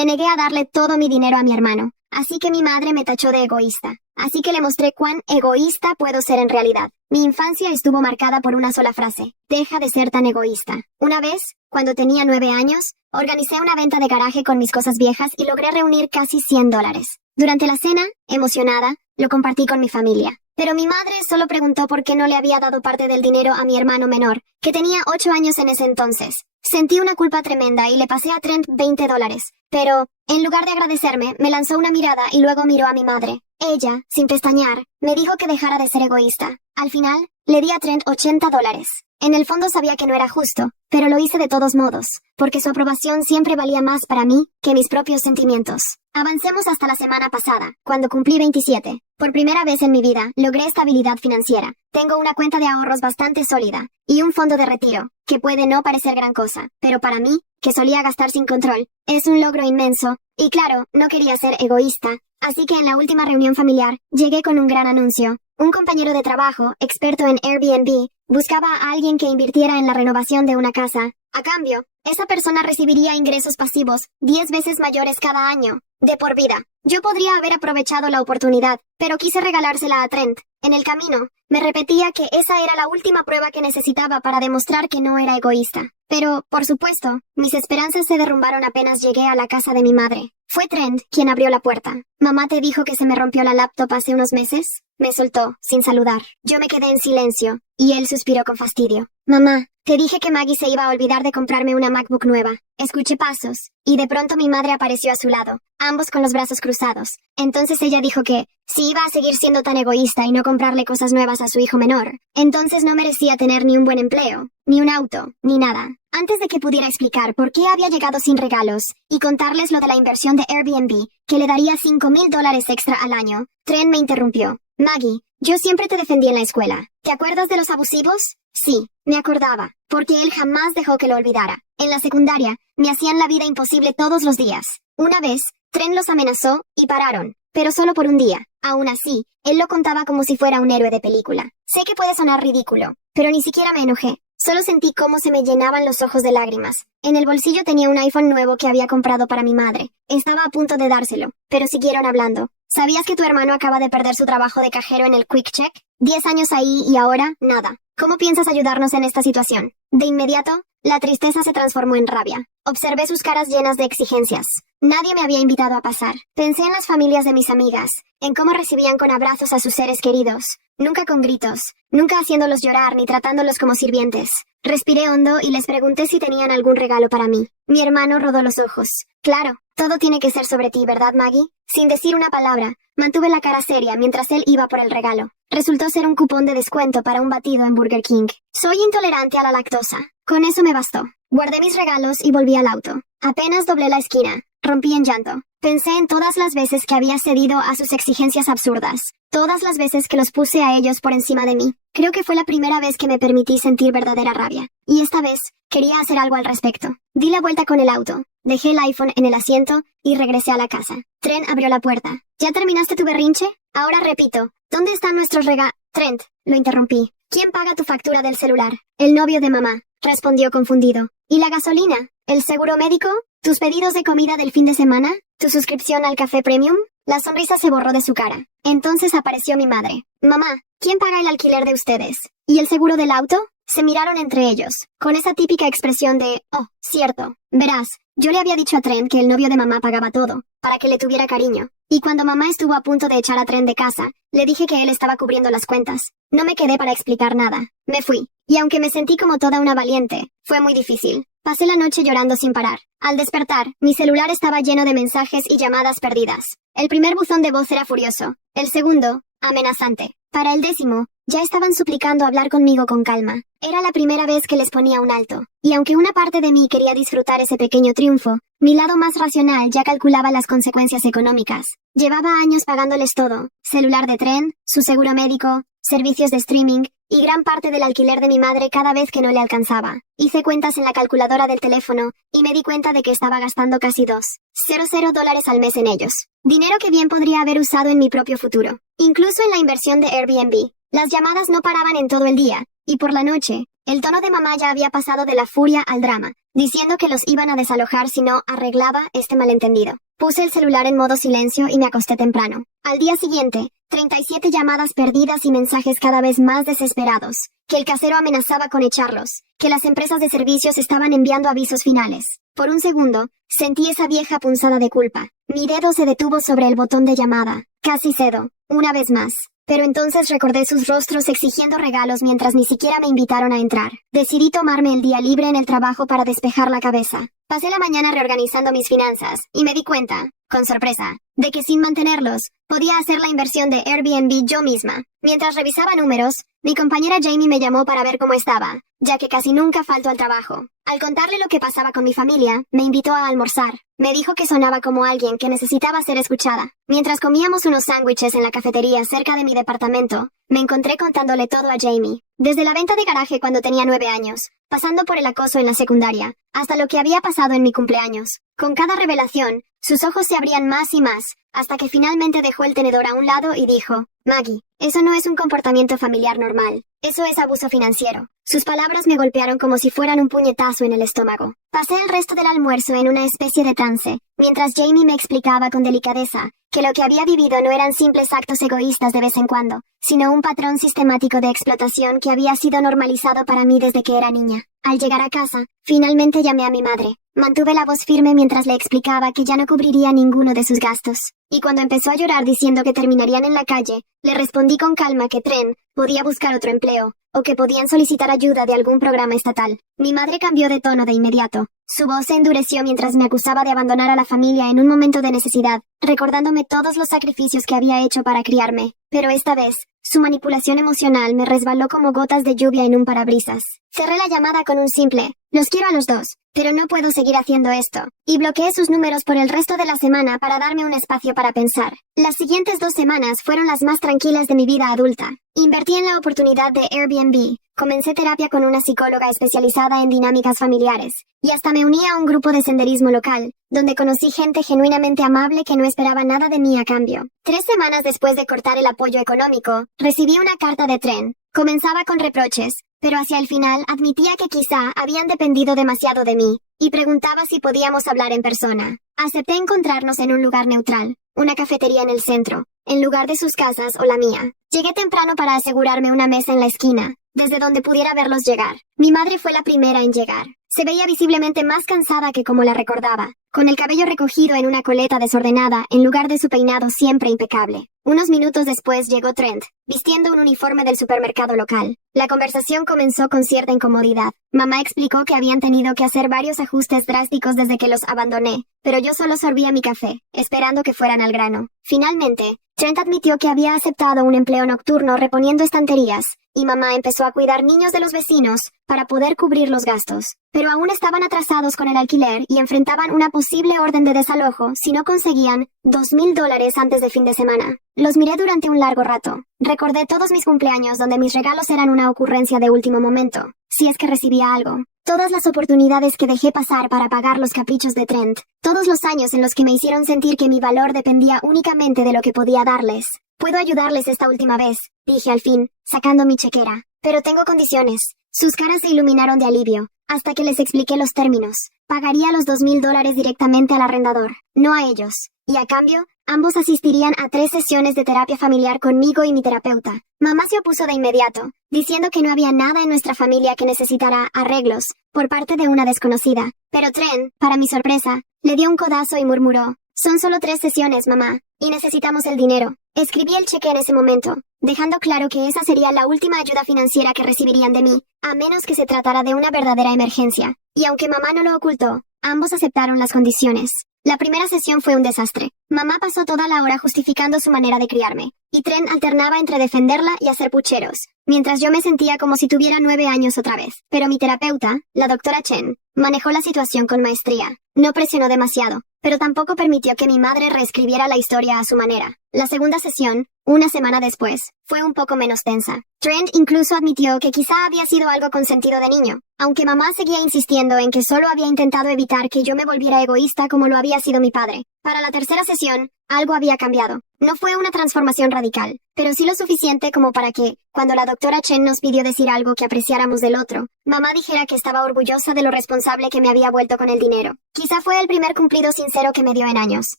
Me negué a darle todo mi dinero a mi hermano, así que mi madre me tachó de egoísta. Así que le mostré cuán egoísta puedo ser en realidad. Mi infancia estuvo marcada por una sola frase: deja de ser tan egoísta. Una vez, cuando tenía 9 años, organicé una venta de garaje con mis cosas viejas y logré reunir casi $100. Durante la cena, emocionada, lo compartí con mi familia. Pero mi madre solo preguntó por qué no le había dado parte del dinero a mi hermano menor, que tenía 8 años en ese entonces. Sentí una culpa tremenda y le pasé a Trent $20. Pero, en lugar de agradecerme, me lanzó una mirada y luego miró a mi madre. Ella, sin pestañear, me dijo que dejara de ser egoísta. Al final, le di a Trent $80. En el fondo sabía que no era justo, pero lo hice de todos modos, porque su aprobación siempre valía más para mí que mis propios sentimientos. Avancemos hasta la semana pasada, cuando cumplí 27. Por primera vez en mi vida, logré estabilidad financiera. Tengo una cuenta de ahorros bastante sólida, y un fondo de retiro, que puede no parecer gran cosa, pero para mí, que solía gastar sin control, es un logro inmenso. Y claro, no quería ser egoísta, así que en la última reunión familiar, llegué con un gran anuncio. Un compañero de trabajo, experto en Airbnb, buscaba a alguien que invirtiera en la renovación de una casa. A cambio, esa persona recibiría ingresos pasivos 10 veces mayores cada año, de por vida. Yo podría haber aprovechado la oportunidad, pero quise regalársela a Trent. En el camino, me repetía que esa era la última prueba que necesitaba para demostrar que no era egoísta. Pero, por supuesto, mis esperanzas se derrumbaron apenas llegué a la casa de mi madre. Fue Trent quien abrió la puerta. ¿Mamá te dijo que se me rompió la laptop hace unos meses? Me soltó, sin saludar. Yo me quedé en silencio, y él suspiró con fastidio. Mamá, te dije que Maggie se iba a olvidar de comprarme una MacBook nueva. Escuché pasos, y de pronto mi madre apareció a su lado, ambos con los brazos cruzados. Entonces ella dijo que, si iba a seguir siendo tan egoísta y no comprarle cosas nuevas a su hijo menor, entonces no merecía tener ni un buen empleo, ni un auto, ni nada. Antes de que pudiera explicar por qué había llegado sin regalos, y contarles lo de la inversión de Airbnb, que le daría $5,000 extra al año, Trent me interrumpió. Maggie, yo siempre te defendí en la escuela. ¿Te acuerdas de los abusivos? Sí, me acordaba, porque él jamás dejó que lo olvidara. En la secundaria, me hacían la vida imposible todos los días. Una vez, Trent los amenazó y pararon, pero solo por un día. Aún así, él lo contaba como si fuera un héroe de película. Sé que puede sonar ridículo, pero ni siquiera me enojé. Solo sentí cómo se me llenaban los ojos de lágrimas. En el bolsillo tenía un iPhone nuevo que había comprado para mi madre. Estaba a punto de dárselo, pero siguieron hablando. ¿Sabías que tu hermano acaba de perder su trabajo de cajero en el Quick Check? 10 años ahí y ahora, nada. ¿Cómo piensas ayudarnos en esta situación? De inmediato, la tristeza se transformó en rabia. Observé sus caras llenas de exigencias. Nadie me había invitado a pasar. Pensé en las familias de mis amigas, en cómo recibían con abrazos a sus seres queridos. Nunca con gritos, nunca haciéndolos llorar ni tratándolos como sirvientes. Respiré hondo y les pregunté si tenían algún regalo para mí. Mi hermano rodó los ojos. Claro, todo tiene que ser sobre ti, ¿verdad, Maggie? Sin decir una palabra, mantuve la cara seria mientras él iba por el regalo. Resultó ser un cupón de descuento para un batido en Burger King. Soy intolerante a la lactosa. Con eso me bastó. Guardé mis regalos y volví al auto. Apenas doblé la esquina, rompí en llanto. Pensé en todas las veces que había cedido a sus exigencias absurdas. Todas las veces que los puse a ellos por encima de mí. Creo que fue la primera vez que me permití sentir verdadera rabia. Y esta vez, quería hacer algo al respecto. Di la vuelta con el auto. Dejé el iPhone en el asiento y regresé a la casa. Trent abrió la puerta. ¿Ya terminaste tu berrinche? Ahora repito. ¿Dónde están nuestros Trent, lo interrumpí. ¿Quién paga tu factura del celular? El novio de mamá, respondió confundido. ¿Y la gasolina? ¿El seguro médico? ¿Tus pedidos de comida del fin de semana? ¿Tu suscripción al café premium? La sonrisa se borró de su cara. Entonces apareció mi madre. Mamá, ¿quién paga el alquiler de ustedes? ¿Y el seguro del auto? Se miraron entre ellos, con esa típica expresión de, oh, cierto. Verás, yo le había dicho a Trent que el novio de mamá pagaba todo, para que le tuviera cariño. Y cuando mamá estuvo a punto de echar a Trent de casa, le dije que él estaba cubriendo las cuentas. No me quedé para explicar nada. Me fui. Y aunque me sentí como toda una valiente, fue muy difícil. Pasé la noche llorando sin parar. Al despertar, mi celular estaba lleno de mensajes y llamadas perdidas. El primer buzón de voz era furioso. El segundo, amenazante. Para el 10º, ya estaban suplicando hablar conmigo con calma. Era la primera vez que les ponía un alto. Y aunque una parte de mí quería disfrutar ese pequeño triunfo, mi lado más racional ya calculaba las consecuencias económicas. Llevaba años pagándoles todo. Celular de Trent, su seguro médico, servicios de streaming y gran parte del alquiler de mi madre cada vez que no le alcanzaba. Hice cuentas en la calculadora del teléfono y me di cuenta de que estaba gastando casi $2,000 al mes en ellos. Dinero que bien podría haber usado en mi propio futuro. Incluso en la inversión de Airbnb. Las llamadas no paraban en todo el día, Y por la noche, el tono de mamá ya había pasado de la furia al drama, diciendo que los iban a desalojar si no arreglaba este malentendido. Puse el celular en modo silencio y me acosté temprano. Al día siguiente, 37 llamadas perdidas y mensajes cada vez más desesperados, que el casero amenazaba con echarlos, que las empresas de servicios estaban enviando avisos finales. Por un segundo, sentí esa vieja punzada de culpa. Mi dedo se detuvo sobre el botón de llamada. Casi cedo, una vez más. Pero entonces recordé sus rostros exigiendo regalos mientras ni siquiera me invitaron a entrar. Decidí tomarme el día libre en el trabajo para despejar la cabeza. Pasé la mañana reorganizando mis finanzas, y me di cuenta, con sorpresa, de que sin mantenerlos, podía hacer la inversión de Airbnb yo misma. Mientras revisaba números, mi compañera Jamie me llamó para ver cómo estaba, ya que casi nunca falto al trabajo. Al contarle lo que pasaba con mi familia, me invitó a almorzar. Me dijo que sonaba como alguien que necesitaba ser escuchada. Mientras comíamos unos sándwiches en la cafetería cerca de mi departamento, me encontré contándole todo a Jamie. Desde la venta de garaje cuando tenía 9 años, pasando por el acoso en la secundaria, hasta lo que había pasado en mi cumpleaños. Con cada revelación, sus ojos se abrían más y más, hasta que finalmente dejó el tenedor a un lado y dijo, Maggie, eso no es un comportamiento familiar normal. Eso es abuso financiero. Sus palabras me golpearon como si fueran un puñetazo en el estómago. Pasé el resto del almuerzo en una especie de trance, mientras Jamie me explicaba con delicadeza que lo que había vivido no eran simples actos egoístas de vez en cuando, sino un patrón sistemático de explotación que había sido normalizado para mí desde que era niña. Al llegar a casa, finalmente llamé a mi madre. Mantuve la voz firme mientras le explicaba que ya no cubriría ninguno de sus gastos. Y cuando empezó a llorar diciendo que terminarían en la calle, le respondí con calma que Trent podía buscar otro empleo, o que podían solicitar ayuda de algún programa estatal. Mi madre cambió de tono de inmediato. Su voz se endureció mientras me acusaba de abandonar a la familia en un momento de necesidad, recordándome todos los sacrificios que había hecho para criarme. Pero esta vez, su manipulación emocional me resbaló como gotas de lluvia en un parabrisas. Cerré la llamada con un simple, los quiero a los dos, pero no puedo seguir haciendo esto, y bloqueé sus números por el resto de la semana para darme un espacio para pensar. Las siguientes 2 semanas fueron las más tranquilas de mi vida adulta. Invertí en la oportunidad de Airbnb, comencé terapia con una psicóloga especializada en dinámicas familiares, y hasta me uní a un grupo de senderismo local, donde conocí gente genuinamente amable que no esperaba nada de mí a cambio. 3 semanas después de cortar el apoyo económico, recibí una carta de Trent. Comenzaba con reproches, pero hacia el final admitía que quizá habían dependido demasiado de mí, y preguntaba si podíamos hablar en persona. Acepté encontrarnos en un lugar neutral, una cafetería en el centro, en lugar de sus casas o la mía. Llegué temprano para asegurarme una mesa en la esquina, desde donde pudiera verlos llegar. Mi madre fue la primera en llegar. Se veía visiblemente más cansada que como la recordaba, con el cabello recogido en una coleta desordenada en lugar de su peinado siempre impecable. Unos minutos después llegó Trent, vistiendo un uniforme del supermercado local. La conversación comenzó con cierta incomodidad. Mamá explicó que habían tenido que hacer varios ajustes drásticos desde que los abandoné, pero yo solo sorbía mi café, esperando que fueran al grano. Finalmente, Trent admitió que había aceptado un empleo nocturno reponiendo estanterías, y mamá empezó a cuidar niños de los vecinos para poder cubrir los gastos. Pero aún estaban atrasados con el alquiler y enfrentaban una posible orden de desalojo si no conseguían $2,000 antes de fin de semana. Los miré durante un largo rato. Recordé todos mis cumpleaños donde mis regalos eran una ocurrencia de último momento, si es que recibía algo. Todas las oportunidades que dejé pasar para pagar los caprichos de Trent. Todos los años en los que me hicieron sentir que mi valor dependía únicamente de lo que podía darles. Puedo ayudarles esta última vez, dije al fin, sacando mi chequera. Pero tengo condiciones. Sus caras se iluminaron de alivio, hasta que les expliqué los términos. Pagaría los $2,000 directamente al arrendador, no a ellos. Y a cambio, ambos asistirían a 3 sesiones de terapia familiar conmigo y mi terapeuta. Mamá se opuso de inmediato, diciendo que no había nada en nuestra familia que necesitara arreglos por parte de una desconocida. Pero Trent, para mi sorpresa, le dio un codazo y murmuró, son solo 3 sesiones, mamá, y necesitamos el dinero. Escribí el cheque en ese momento, dejando claro que esa sería la última ayuda financiera que recibirían de mí, a menos que se tratara de una verdadera emergencia. Y aunque mamá no lo ocultó, ambos aceptaron las condiciones. La primera sesión fue un desastre. Mamá pasó toda la hora justificando su manera de criarme, y Trent alternaba entre defenderla y hacer pucheros, mientras yo me sentía como si tuviera 9 años otra vez. Pero mi terapeuta, la doctora Chen, manejó la situación con maestría. No presionó demasiado, pero tampoco permitió que mi madre reescribiera la historia a su manera. La segunda sesión, una semana después, fue un poco menos tensa. Trent incluso admitió que quizá había sido algo consentido de niño, aunque mamá seguía insistiendo en que solo había intentado evitar que yo me volviera egoísta como lo había sido mi padre. Para la tercera sesión, algo había cambiado. No fue una transformación radical, pero sí lo suficiente como para que, cuando la doctora Chen nos pidió decir algo que apreciáramos del otro, mamá dijera que estaba orgullosa de lo responsable que me había vuelto con el dinero. Quizá fue el primer cumplido sincero que me dio en años.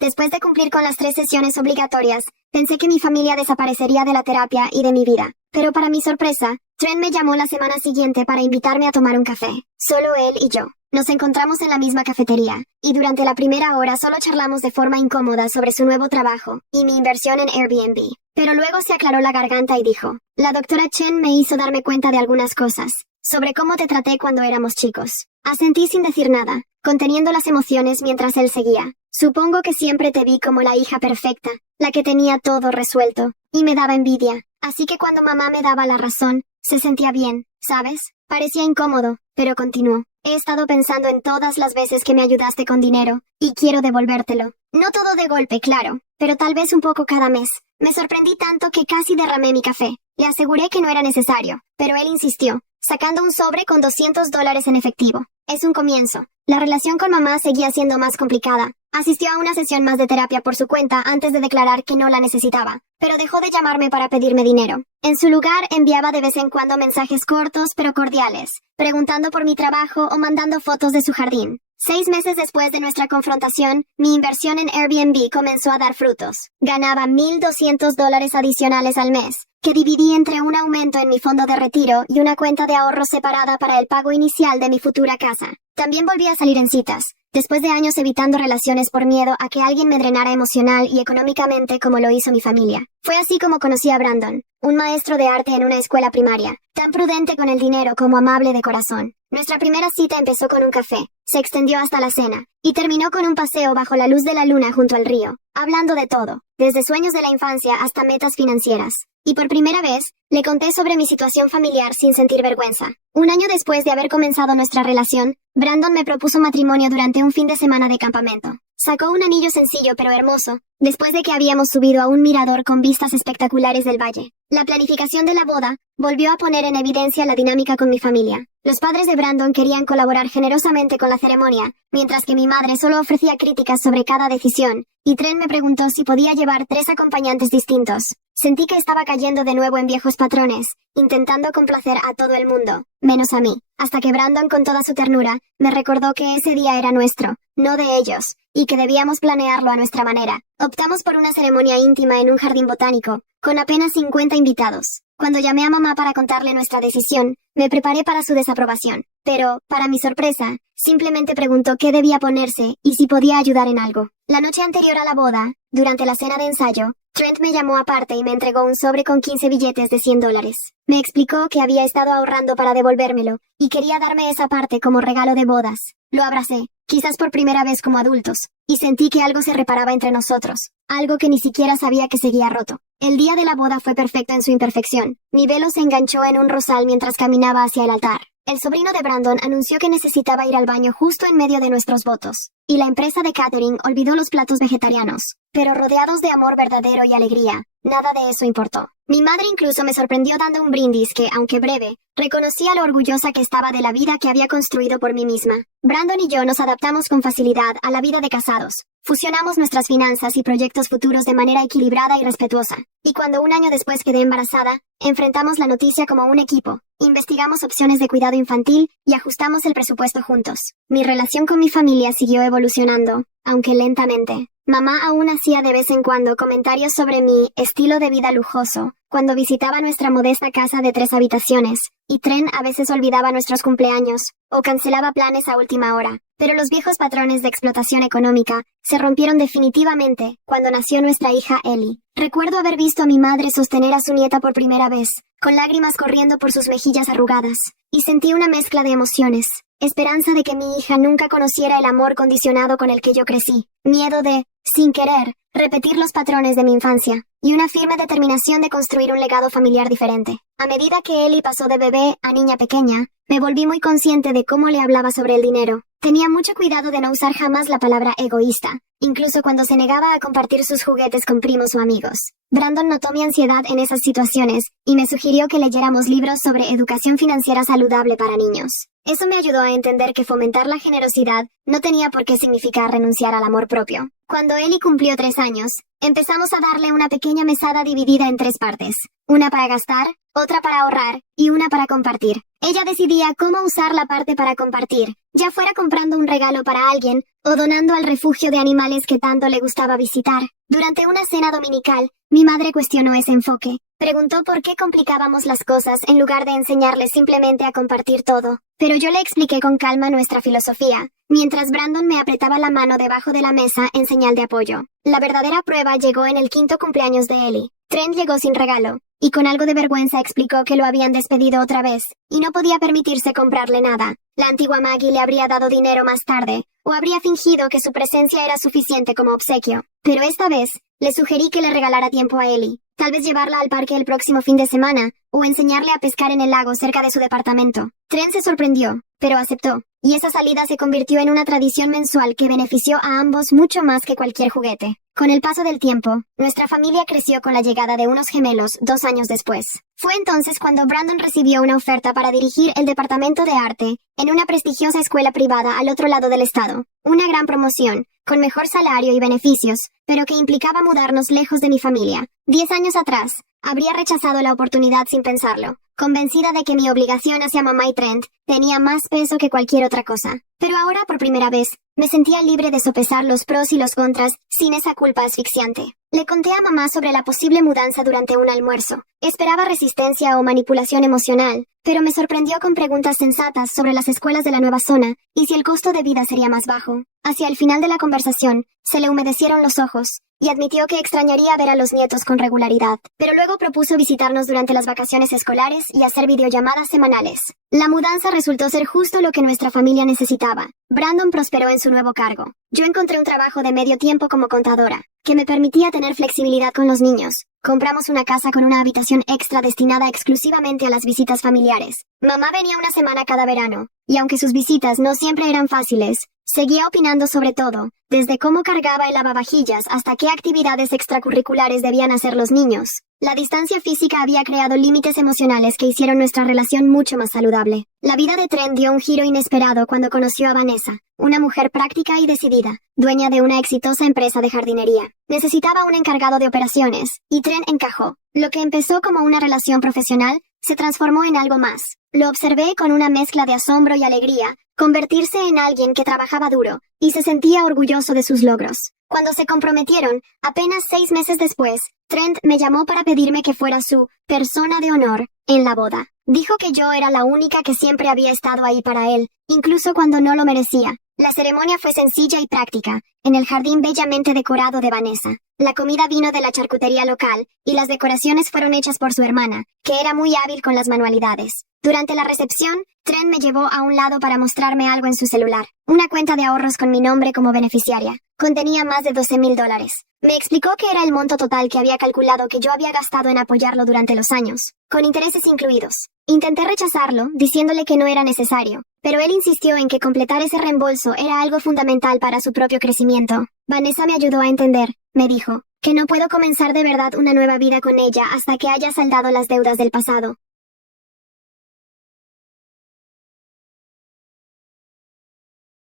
Después de cumplir con las 3 sesiones obligatorias, pensé que mi familia desaparecería de la terapia y de mi vida. Pero para mi sorpresa, Trent me llamó la semana siguiente para invitarme a tomar un café. Solo él y yo. Nos encontramos en la misma cafetería, y durante la primera hora solo charlamos de forma incómoda sobre su nuevo trabajo y mi inversión en Airbnb. Pero luego se aclaró la garganta y dijo, la doctora Chen me hizo darme cuenta de algunas cosas, sobre cómo te traté cuando éramos chicos. Asentí sin decir nada, conteniendo las emociones mientras él seguía. Supongo que siempre te vi como la hija perfecta, la que tenía todo resuelto, y me daba envidia. Así que cuando mamá me daba la razón, se sentía bien, ¿sabes? Parecía incómodo, pero continuó. He estado pensando en todas las veces que me ayudaste con dinero, y quiero devolvértelo. No todo de golpe, claro, pero tal vez un poco cada mes. Me sorprendí tanto que casi derramé mi café. Le aseguré que no era necesario, pero él insistió, sacando un sobre con $200 en efectivo. Es un comienzo. La relación con mamá seguía siendo más complicada. Asistió a una sesión más de terapia por su cuenta antes de declarar que no la necesitaba, pero dejó de llamarme para pedirme dinero. En su lugar, enviaba de vez en cuando mensajes cortos pero cordiales, preguntando por mi trabajo o mandando fotos de su jardín. 6 meses después de nuestra confrontación, mi inversión en Airbnb comenzó a dar frutos. Ganaba $1,200 adicionales al mes, que dividí entre un aumento en mi fondo de retiro y una cuenta de ahorro separada para el pago inicial de mi futura casa. También volví a salir en citas, después de años evitando relaciones por miedo a que alguien me drenara emocional y económicamente como lo hizo mi familia. Fue así como conocí a Brandon, un maestro de arte en una escuela primaria, tan prudente con el dinero como amable de corazón. Nuestra primera cita empezó con un café, se extendió hasta la cena, y terminó con un paseo bajo la luz de la luna junto al río, hablando de todo, desde sueños de la infancia hasta metas financieras. Y por primera vez, le conté sobre mi situación familiar sin sentir vergüenza. Un año después de haber comenzado nuestra relación, Brandon me propuso matrimonio durante un fin de semana de campamento. Sacó un anillo sencillo pero hermoso, después de que habíamos subido a un mirador con vistas espectaculares del valle. La planificación de la boda volvió a poner en evidencia la dinámica con mi familia. Los padres de Brandon querían colaborar generosamente con la ceremonia, mientras que mi madre solo ofrecía críticas sobre cada decisión, y Trent me preguntó si podía llevar 3 acompañantes distintos. Sentí que estaba cayendo de nuevo en viejos patrones, intentando complacer a todo el mundo, menos a mí, hasta que Brandon con toda su ternura me recordó que ese día era nuestro, no de ellos, y que debíamos planearlo a nuestra manera. Optamos por una ceremonia íntima en un jardín botánico, con apenas 50 invitados. Cuando llamé a mamá para contarle nuestra decisión, me preparé para su desaprobación, pero, para mi sorpresa, simplemente preguntó qué debía ponerse y si podía ayudar en algo. La noche anterior a la boda, durante la cena de ensayo, Trent me llamó aparte y me entregó un sobre con 15 billetes de $100. Me explicó que había estado ahorrando para devolvérmelo, y quería darme esa parte como regalo de bodas. Lo abracé, quizás por primera vez como adultos, y sentí que algo se reparaba entre nosotros, algo que ni siquiera sabía que seguía roto. El día de la boda fue perfecto en su imperfección. Mi velo se enganchó en un rosal mientras caminaba hacia el altar. El sobrino de Brandon anunció que necesitaba ir al baño justo en medio de nuestros votos, y la empresa de catering olvidó los platos vegetarianos. Pero rodeados de amor verdadero y alegría, nada de eso importó. Mi madre incluso me sorprendió dando un brindis que, aunque breve, reconocía lo orgullosa que estaba de la vida que había construido por mí misma. Brandon y yo nos adaptamos con facilidad a la vida de casados. Fusionamos nuestras finanzas y proyectos futuros de manera equilibrada y respetuosa. Y cuando un año después quedé embarazada, enfrentamos la noticia como un equipo, investigamos opciones de cuidado infantil y ajustamos el presupuesto juntos. Mi relación con mi familia siguió evolucionando, aunque lentamente. Mamá aún hacía de vez en cuando comentarios sobre mi estilo de vida lujoso cuando visitaba nuestra modesta casa de 3 habitaciones, y Trent a veces olvidaba nuestros cumpleaños o cancelaba planes a última hora. Pero los viejos patrones de explotación económica se rompieron definitivamente cuando nació nuestra hija Ellie. Recuerdo haber visto a mi madre sostener a su nieta por primera vez, con lágrimas corriendo por sus mejillas arrugadas, y sentí una mezcla de emociones. Esperanza de que mi hija nunca conociera el amor condicionado con el que yo crecí, miedo de, sin querer, repetir los patrones de mi infancia, y una firme determinación de construir un legado familiar diferente. A medida que Ellie pasó de bebé a niña pequeña, me volví muy consciente de cómo le hablaba sobre el dinero. Tenía mucho cuidado de no usar jamás la palabra egoísta, incluso cuando se negaba a compartir sus juguetes con primos o amigos. Brandon notó mi ansiedad en esas situaciones y me sugirió que leyéramos libros sobre educación financiera saludable para niños. Eso me ayudó a entender que fomentar la generosidad no tenía por qué significar renunciar al amor propio. Cuando Ellie cumplió 3 años, empezamos a darle una pequeña mesada dividida en 3 partes. Una para gastar, otra para ahorrar y una para compartir. Ella decidía cómo usar la parte para compartir, ya fuera comprando un regalo para alguien o donando al refugio de animales que tanto le gustaba visitar. Durante una cena dominical, mi madre cuestionó ese enfoque. Preguntó por qué complicábamos las cosas en lugar de enseñarles simplemente a compartir todo. Pero yo le expliqué con calma nuestra filosofía, mientras Brandon me apretaba la mano debajo de la mesa en señal de apoyo. La verdadera prueba llegó en el 5º cumpleaños de Ellie. Trent llegó sin regalo, y con algo de vergüenza explicó que lo habían despedido otra vez, y no podía permitirse comprarle nada. La antigua Maggie le habría dado dinero más tarde, o habría fingido que su presencia era suficiente como obsequio. Pero esta vez, le sugerí que le regalara tiempo a Ellie. Tal vez llevarla al parque el próximo fin de semana, o enseñarle a pescar en el lago cerca de su departamento. Trent se sorprendió, pero aceptó, y esa salida se convirtió en una tradición mensual que benefició a ambos mucho más que cualquier juguete. Con el paso del tiempo, nuestra familia creció con la llegada de unos gemelos 2 años después. Fue entonces cuando Brandon recibió una oferta para dirigir el departamento de arte en una prestigiosa escuela privada al otro lado del estado. Una gran promoción, con mejor salario y beneficios, pero que implicaba mudarnos lejos de mi familia. 10 años atrás, habría rechazado la oportunidad sin pensarlo, convencida de que mi obligación hacia mamá y Trent tenía más peso que cualquier otra cosa. Pero ahora, por primera vez, me sentía libre de sopesar los pros y los contras sin esa culpa asfixiante. Le conté a mamá sobre la posible mudanza durante un almuerzo. Esperaba resistencia o manipulación emocional, pero me sorprendió con preguntas sensatas sobre las escuelas de la nueva zona y si el costo de vida sería más bajo. Hacia el final de la conversación, se le humedecieron los ojos y admitió que extrañaría ver a los nietos con regularidad, pero luego propuso visitarnos durante las vacaciones escolares y hacer videollamadas semanales. La mudanza resultó ser justo lo que nuestra familia necesitaba. Brandon prosperó en su nuevo cargo. Yo encontré un trabajo de medio tiempo como contadora, que me permitía tener flexibilidad con los niños. Compramos una casa con una habitación extra destinada exclusivamente a las visitas familiares. Mamá venía una semana cada verano, y aunque sus visitas no siempre eran fáciles, seguía opinando sobre todo, desde cómo cargaba el lavavajillas hasta qué actividades extracurriculares debían hacer los niños. La distancia física había creado límites emocionales que hicieron nuestra relación mucho más saludable. La vida de Trent dio un giro inesperado cuando conoció a Vanessa, una mujer práctica y decidida, dueña de una exitosa empresa de jardinería. Necesitaba un encargado de operaciones, y Trent encajó. Lo que empezó como una relación profesional se transformó en algo más. Lo observé con una mezcla de asombro y alegría, convertirse en alguien que trabajaba duro y se sentía orgulloso de sus logros. Cuando se comprometieron, apenas 6 meses después, Trent me llamó para pedirme que fuera su persona de honor en la boda. Dijo que yo era la única que siempre había estado ahí para él, incluso cuando no lo merecía. La ceremonia fue sencilla y práctica, en el jardín bellamente decorado de Vanessa. La comida vino de la charcutería local, y las decoraciones fueron hechas por su hermana, que era muy hábil con las manualidades. Durante la recepción, Trent me llevó a un lado para mostrarme algo en su celular. Una cuenta de ahorros con mi nombre como beneficiaria. Contenía más de $12,000. Me explicó que era el monto total que había calculado que yo había gastado en apoyarlo durante los años, con intereses incluidos. Intenté rechazarlo, diciéndole que no era necesario, pero él insistió en que completar ese reembolso era algo fundamental para su propio crecimiento. Vanessa me ayudó a entender, me dijo, que no puedo comenzar de verdad una nueva vida con ella hasta que haya saldado las deudas del pasado.